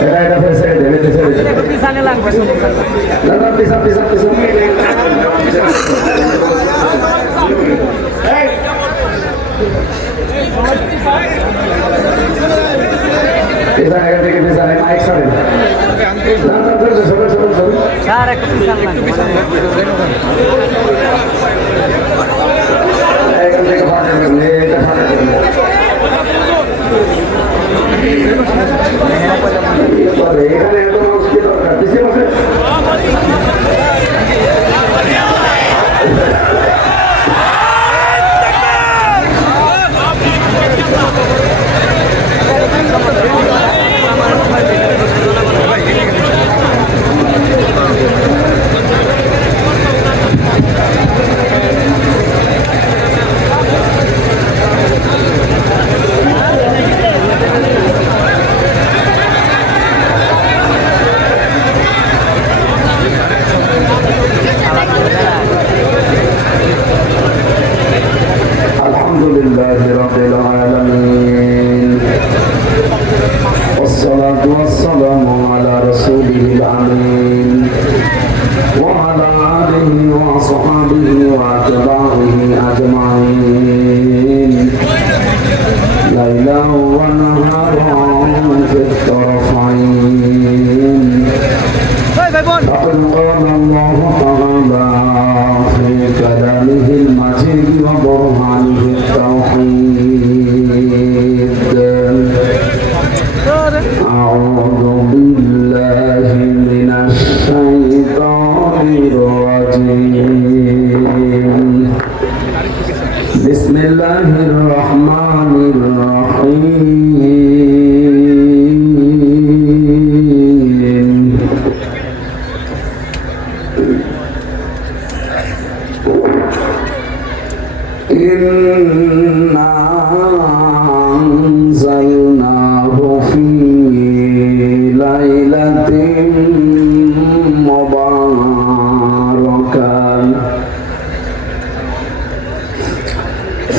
এটা এটা ছেড়ে দেবে এটা দেবে পিছনে وأتباعه أجمعين ليلا ونهارا في الطرفين فقد قال الله تعالى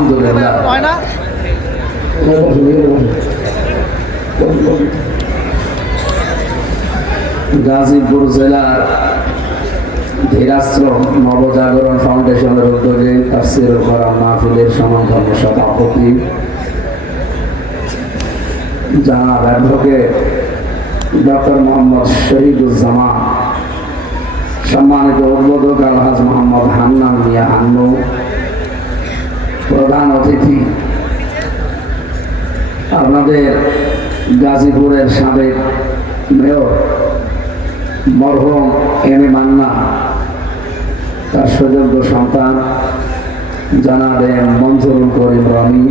আলহামদুলিল্লাহ। গাজীপুর জেলার ধীরাশ্রম নবজাগরণ ফাউন্ডেশনের উদ্যোগে তাফসির করা মাহফিলের সমাধান সভাপতি জানাব অ্যাডভোকেট ডক্টর মোহাম্মদ শহীদুজ্জামান। সম্মানিত উদ্বোধক আলহাজ মোহাম্মদ হান্নান মিয়া হান্নু। প্রধান অতিথি। আপনাদের গাজীপুরের সাবেক মেয়র মরহুম এম এ মান্না, তার সুযোগ্য সন্তান জানাবে মঞ্জুরুল করিম রনি,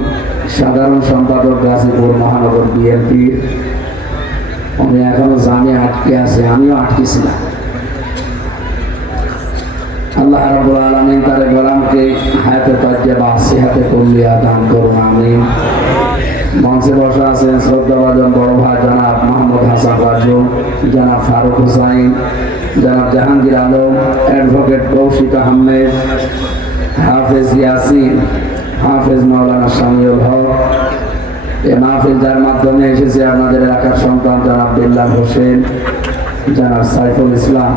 সাধারণ সম্পাদক গাজীপুর মহানগর বিএনপি উনি এখনও জামে আটকে আছে, আমিও আটকেছিলাম আল্লাহ রাব্বুল আলামিন তার গোলামকে হায়াতে তাজ্জাবা, সিহাতে কুল্লিয়া দান করুন, আমিন। মঞ্চে বসা আছেন শ্রদ্ধাভাজন বড় ভাই জনাব মোহাম্মদ হাসান রাজু, জনাব ফারুক হুসাইন, জনাব জাহাঙ্গীর আলম, অ্যাডভোকেট কৌশিক আহমেদ, হাফেজ ইয়াসিন, হাফেজ মাওলানা শামিউল হক। এ মাহফিল যার মাধ্যমে এসেছে আপনাদের এলাকার সন্তান জনাব বিল্লাল হোসেন, জনাব সাইফুল ইসলাম।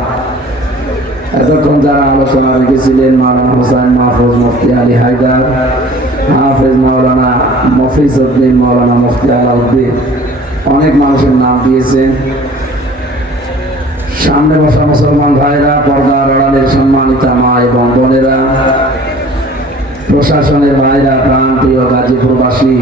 এতক্ষণ যারা আলোচনা রেখেছিলেন মাওলানা হোসেন মাহফুজ মুফতি আলী হায়দার হাফেজ মাওলানা মফিজ উদ্দিন, মাওলানা মুফতি আলাউদ্দিন, অনেক মানুষের নাম দিয়েছেন। সামনে বসা মুসলমান ভাইরা, পর্দার আড়ালের সম্মানিতা মা এবং বোনেরা, প্রশাসনের ভাইরা প্রাণ প্রিয় গাজীপুরবাসী